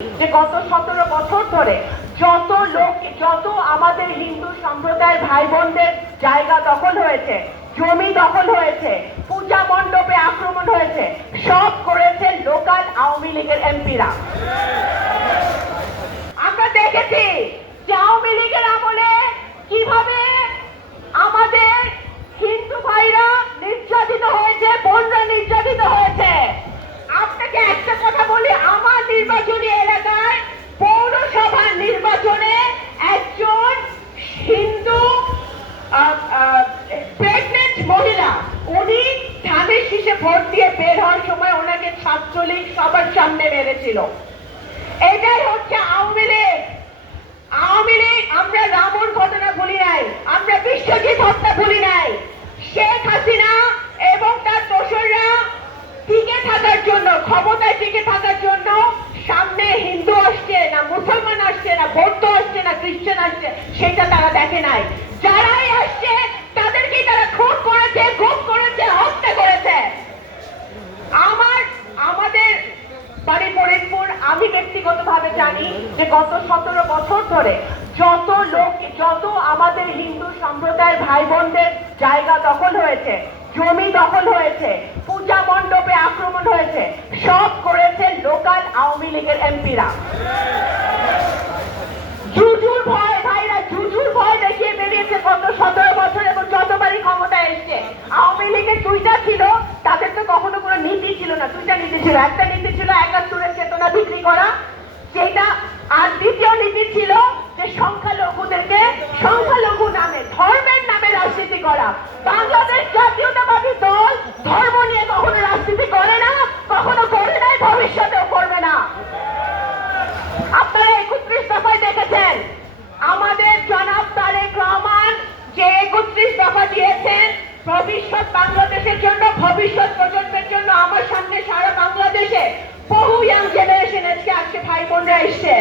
যে গত 17 বছর ধরে যত আমাদের হিন্দু সম্প্রদায়ের ভাই বোনদের জায়গা দখল হয়েছে, জমি দখল হয়েছে, পূজা মণ্ডপে আক্রমণ হয়েছে, সব করেছে লোকাল আওয়ামী লীগের এমপিরা। আমরা দেখেছি যে আওয়ামী লীগের আমলে কিভাবে আমাদের হিন্দু ভাইরা নির্যাতিত হয়েছে, বোনরা নির্যাতিত হয়েছে। আপনাকে একটা কথা বলি, আমার নির্বাচনী এলাকায় পৌরসভার নির্বাচনে একজন হিন্দু প্রেগনেন্ট মহিলা, উনি ধানের শীষে ভোট দিয়ে বের হওয়ার সময় ওনাকে ছাত্রলীগ সবার সামনে মেরেছিল। এটাই হচ্ছে আওয়ামী লীগ। আওয়ামী লীগ, আমরা রামন ঘটনা ভুলি নাই, আমরা বিশ্বজিৎ হত্যা ভুলি নাই। শেখ হাসিনা এবং তার দোসররা টিকে থাকার জন্য, ক্ষমতায় টিকে থাকার জন্য সামনে হিন্দু আসছে না, মুসলমান আসছে না, বৌদ্ধ আসছে না, খ্রিস্টান আসছে, সেটা তারা দেখে নাই। যারাই আসছে তাদেরকে তারা খুন করেছে, গুম করেছে, হত্যা করেছে। আমাদের বাড়ি ফরিদপুর, আমি ব্যক্তিগতভাবে জানি যে গত 17 বছর ধরে যত আমাদের হিন্দু সম্প্রদায়ের ভাই বোনদের জায়গা দখল হয়েছে, জমি দখল হয়েছে, পূজা মণ্ডপে আক্রমণ হয়েছে, সব করেছে লোকাল আওয়ামী লীগের এমপিরা। জুজুর ভয়, ভাইরা জুজুর ভয় দেখিয়ে বেরিয়েছে গত 17 বছর, এবং যতবারই ক্ষমতায় এসছে। আওয়ামী লীগের দুইটা ছিল, তাদের তো কখনো কোনো নীতি ছিল না। দুইটা নীতি ছিল, একটা নীতি ছিল একাত্তরের চেতনা বিক্রি করা, যেটা, আর দ্বিতীয় নীতি ছিল যে সংখ্যালঘুদেরকে সংখ্যালঘু নামে, ধর্মের নামে রাজনীতি করা। বাংলাদেশ জাতীয়তাবাদী দল ধর্ম নিয়ে কখনো রাজনীতি করে না, কখনো করে নাই, ভবিষ্যতেও করবে না। আপনারা 31 দফায় দেখেছেন আমাদের জনাব তারেক রহমান যে 31 দফা দিয়েছেন ভবিষ্যৎ বাংলাদেশের জন্য, ভবিষ্যৎ প্রজন্মের জন্য। আমার সামনে সারা বাংলাদেশে বহু ইয়াং জেনারেশন আজকে ভাই বোনরা এসছে।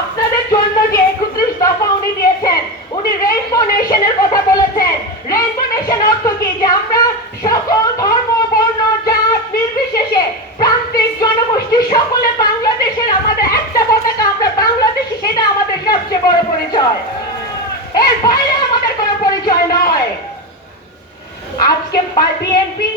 আপনাদের জন্য যে 31 দফা উনি দিয়েছেন, উনি রেইনবো নেশনের কথা বলেছেন। রেইনবো নেশন অর্থ কি? যে আমরা সকল ধর্ম, বর্ণ, জাত নির্বিশেষে প্রান্তিক জনগোষ্ঠী সকলে বাংলাদেশের, আমাদের একটা পতাকা, আমরা বাংলাদেশি, সেটা আমাদের সবচেয়ে বড় পরিচয়। এর বাইরে আমাদের কোনো পরিচয় নয়। আজকে বিএনপি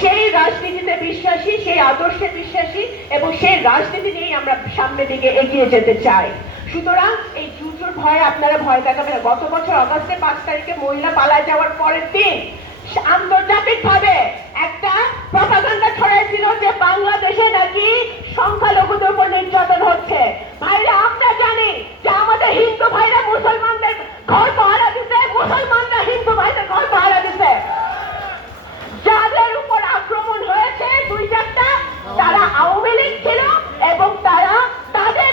সেই রাজনীতিতে বিশ্বাসী, সেই আদর্শে বিশ্বাসী, এবং সেই রাজনীতি নিয়েই আমরা সামনের দিকে এগিয়ে যেতে চাই। সুতরাং এই জুজুর ভয়ে আপনারা ভয় দেখাবেন না। গত বছর অগাস্টের 5 তারিখে মহিলা পালায় যাওয়ার পরের দিন আন্তর্জাতিক ভাবে একটা প্রপাগান্ডা ছড়াইছিল যে বাংলাদেশে নাকি সংখ্যালঘুদের উপর নির্যাতন হচ্ছে। ভাইরা, আমরা জানি যে আমাদের হিন্দু ভাইরা মুসলমানদের ঘর পাহারা দিতে, মুসলমানরা হিন্দু ভাইদের ঘর পাহারা দিতে। যাদের উপর আক্রমণ হয়েছে 2-4টা, তারা আওয়ামী লীগ ছিল, এবং তাদের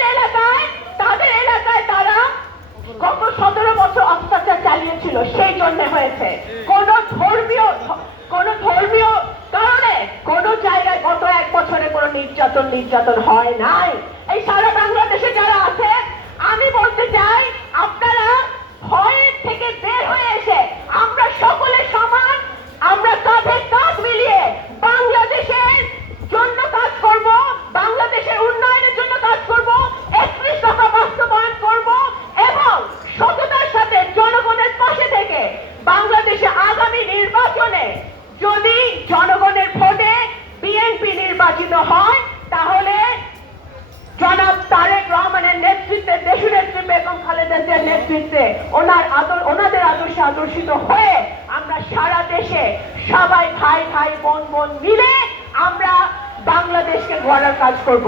এলাকায় তারা গত 17 বছর অত্যাচার চালিয়েছিল, সেই জন্য হয়েছে। কোন ধর্মীয় কারণে কোন জায়গায় গত 1 বছরে কোন নির্যাতন হয় নাই। এই সারা বাংলাদেশে যারা আছে, আমি বলতে চাই, আপনারা ভয়ের থেকে বের হয়ে এসে আমরা সকলে সমান, আমরা কাঁধে কাঁধ মিলিয়ে বাংলাদেশের জন্য কাজ করব, বাংলাদেশের উন্নয়নের জন্য কাজ করব, 31 দফা বাস্তবায়ন করব, এবং সততার সাথে জনগণের পাশে থেকে বাংলাদেশে আগামী নির্বাচনে যদি জনগণের ভোটে বিএনপি নির্বাচিত হয়, তাহলে জনাব তারেক রহমানের নেতৃত্বে, দেশনেত্রী বেগম খালেদা জিয়ার নেতৃত্বে, ওনাদের আদর্শে আদর্শিত হয়ে আমরা সারা দেশে সবাই ভাই ভাই, বোন বোন মিলে আমরা বাংলাদেশকে গড়ার কাজ করব।